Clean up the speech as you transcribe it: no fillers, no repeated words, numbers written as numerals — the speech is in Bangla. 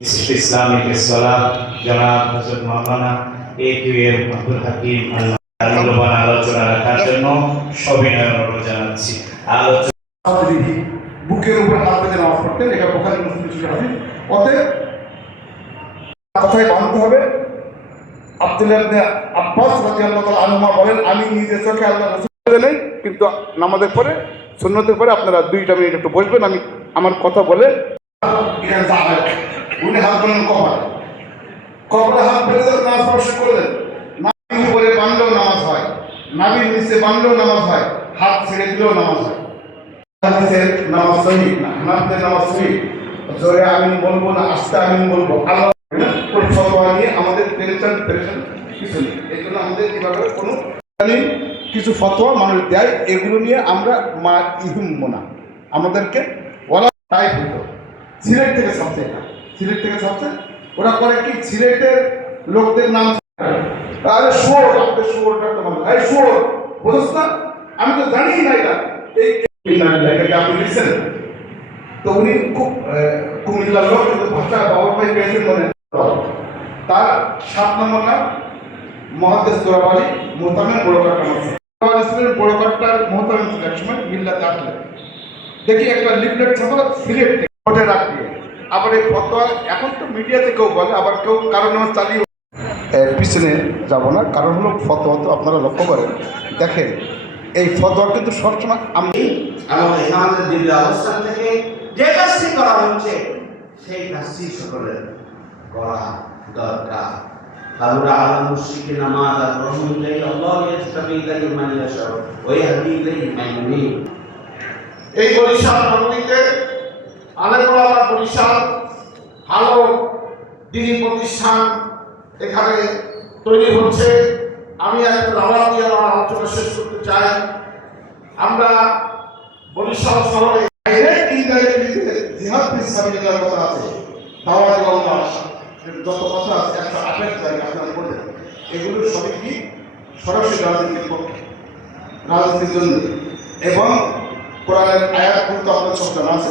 ইসলামিক ইসলাম জনাব হযরত মাওলানা এ.কিউ.এম আব্দুল হাকিম মূল্যবান আলোচনা রাখার জন্য সবিনয় অনুরোধ জানাচ্ছি। বুকের উপর হাত রেখে নামাজ পড়তেন, এটা বুখারী মুসলিম ছিল হাদিস। অতএব কথায় বাঁধতে হবে। আব্দুল্লাহ ইবনে আব্বাস রাদিয়াল্লাহু তাআলা আনহুমা বলেন, আমি নিজে চোখে আল্লাহ রাসূল নেই, কিন্তু নামাজের পরে সুন্নতের পরে আপনারা 2 মিনিট একটু বসবেন, আমি আমার কথা বলে উনি হাত বলেন কপালে হাত ফেলে নামাজ স্পর্শ করলেন। নাভির উপরে বাঁধলেও নামাজ হয়, নাভির নিচে বাঁধলেও নামাজ হয়, হাত ছেড়ে দিলেও নামাজ হয়। নামাজ সহি না, হানাফিদের নামাজ সহি। জোরে আমিন বলবো না আস্তে আমিন বলবো, আল্লাহ ফতোয়া নিয়ে আমাদের টেনশন কিছু নেই। এই জন্য আমাদের কিভাবে কোনো কিছু ফতোয়া মানুষ দেয়, এগুলো নিয়ে আমরা মা ইহুম্ব না, আমাদেরকে ওরা টাইপ হতো। সিলেট থেকে ছাপছে ওরা করে কি, সিলেটের লোকদের নাম তাহলে শুয়োর, আমাদের শুয়োরটা তো মানে এই শুয়োর বুঝছ না, আমি তো জানি না এটা এই এটাকে আপনি লিখছেন। তো উনি খুব কুমিল্লার লোক, কিন্তু ভাষা বাবার ভাই পেয়েছেন মনে। তার 7 নম্বর নাম মুহাদ্দিস দোরাবালি মুহতামিম বড়কাট্টা ছিলেন। বড়কাট্টার মুহতামিম ছিল একসময় মিল্লাতে আসলেন। দেখি একটা লিফলেট ছাপা সিলেট থেকে ওঠে রাখিয়ে। আবার এই ফতোয়া এখন তো মিডিয়াতে কেউ বলে, আবার কেউ কারো নাম চালিয়ে পিছনে যাব না, কারণ হলো ফতোয়া তো আপনারা লক্ষ্য করেন, দেখেন এই ফতোয়া কিন্তু সবসময় আমি আমাদের ইমামদের দিল্লি অবস্থান থেকে যে কাজটি করা হচ্ছে সেই কাজটি সকলের করা দরকার। হারুরা আলা মুশরিকিন নামাজ আর রহমান ইলাইহি আল্লাহ ইয়াজতাবি ইলাইহি মান ইয়াশা ওয়া ইয়াহদি ইলাইহি মান ইউনিব। এই বরিশাল নগরীতে আলেমুলামা বরিশাল ভালো দিনী প্রতিষ্ঠান এখানে তৈরি হচ্ছে। আমি একটা দাওয়াত দিয়ে আমার আলোচনা শেষ করতে চাই। আমরা বরিশাল শহরে জিহাদ ফি সাবিলিল্লাহর কথা আছে, দাওয়াত আল্লাহ যত কথা আছে 128 জায়গা আপনারা বললেন, এগুলো সবই কি সরাসরি রাজনীতির পক্ষে, রাজনীতির জন্য। এবং কোরআনের আয়াত পড়তে আপনার সব জানা আছে,